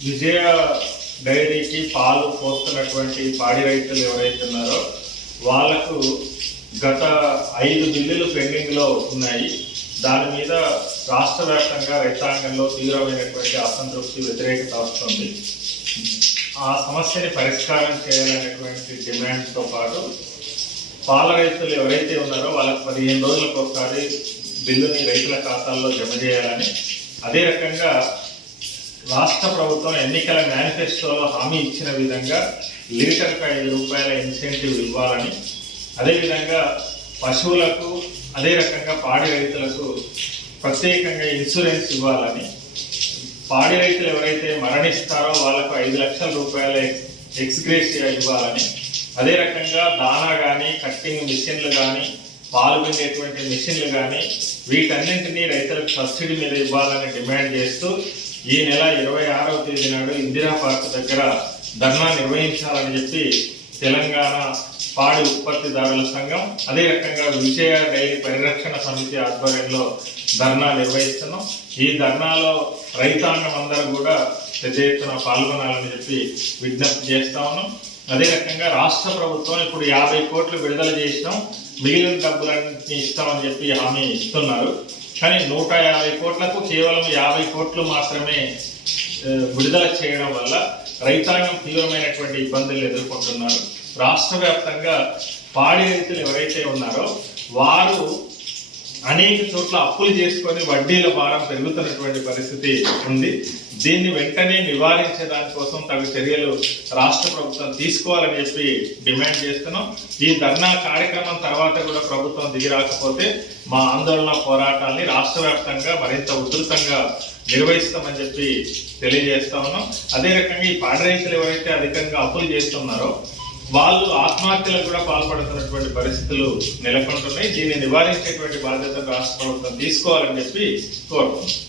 విజయ డైరీకి పాలు పోస్తున్నటువంటి పాడి రైతులు ఎవరైతే ఉన్నారో వాళ్ళకు గత ఐదు బిల్లులు పెండింగ్లో ఉన్నాయి. దాని మీద రాష్ట్ర వ్యాప్తంగా రైతాంగంలో తీవ్రమైనటువంటి అసంతృప్తి వ్యతిరేకత వస్తుంది. ఆ సమస్యని పరిష్కారం చేయాలనేటువంటి డిమాండ్తో పాటు పాల రైతులు ఎవరైతే ఉన్నారో వాళ్ళకి పదిహేను రోజులకు ఒకసారి బిల్లుని రైతుల ఖాతాల్లో జమ చేయాలని అదే రకంగా రాష్ట్ర ప్రభుత్వం ఎన్నికల మేనిఫెస్టోలో హామీ ఇచ్చిన విధంగా లీటర్కు ఐదు రూపాయల ఇన్సెంటివ్ ఇవ్వాలని అదేవిధంగా పశువులకు అదే రకంగా పాడి రైతులకు ప్రత్యేకంగా ఇన్సూరెన్స్ ఇవ్వాలని పాడి రైతులు ఎవరైతే మరణిస్తారో వాళ్ళకు ఐదు లక్షల రూపాయల ఎక్స్గ్రేషియా ఇవ్వాలని అదే రకంగా దానా కానీ కట్టింగ్ మిషన్లు కానీ పాలు మిషన్లు కానీ వీటన్నింటినీ రైతులకు సబ్సిడీ మీద ఇవ్వాలని డిమాండ్ చేస్తూ ఈ నెల ఇరవై ఆరవ తేదీ నాడు ఇందిరా పార్క్ దగ్గర ధర్నా నిర్వహించాలని చెప్పి తెలంగాణ పాడి ఉత్పత్తిదారుల సంఘం అదే రకంగా విజయ డైరీ పరిరక్షణ సమితి ఆధ్వర్యంలో ధర్నా నిర్వహిస్తున్నాం. ఈ ధర్నాలో రైతాంగం అందరూ కూడా పెద్ద ఎత్తున పాల్గొనాలని చెప్పి విజ్ఞప్తి చేస్తా ఉన్నాం. అదే రకంగా రాష్ట్ర ప్రభుత్వం ఇప్పుడు యాభై కోట్లు విడుదల చేసినాం. మిగిలిన డబ్బులన్నీ ఇస్తామని చెప్పి హామీ ఇస్తున్నారు. కానీ నూట యాభై కోట్లకు కేవలం యాభై కోట్లు మాత్రమే విడుదల చేయడం వల్ల రైతాంగం తీవ్రమైనటువంటి ఇబ్బందులు ఎదుర్కొంటున్నారు. రాష్ట్ర వ్యాప్తంగా పాడి రైతులు ఎవరైతే ఉన్నారో వారు అనేక చోట్ల అప్పులు చేసుకొని వడ్డీల భారం పెరుగుతున్నటువంటి పరిస్థితి ఉంది. దీన్ని వెంటనే నివారించే దానికోసం తగు చర్యలు రాష్ట్ర ప్రభుత్వం తీసుకోవాలని చెప్పి డిమాండ్ చేస్తున్నాం. ఈ ధర్నా కార్యక్రమం తర్వాత కూడా ప్రభుత్వం దిగి రాకపోతే మా ఆందోళన పోరాటాన్ని రాష్ట్ర వ్యాప్తంగా మరింత ఉధృతంగా నిర్వహిస్తామని చెప్పి తెలియజేస్తా ఉన్నాం. అదే రకంగా ఈ పాడి ఎవరైతే అధికంగా అప్పులు చేస్తున్నారో వాళ్ళు ఆత్మహత్యలకు కూడా పాల్పడుతున్నటువంటి పరిస్థితులు నెలకొంటున్నాయి. దీన్ని నివారించేటువంటి బాధ్యత రాష్ట్ర ప్రభుత్వం తీసుకోవాలని చెప్పి కోరుతున్నాం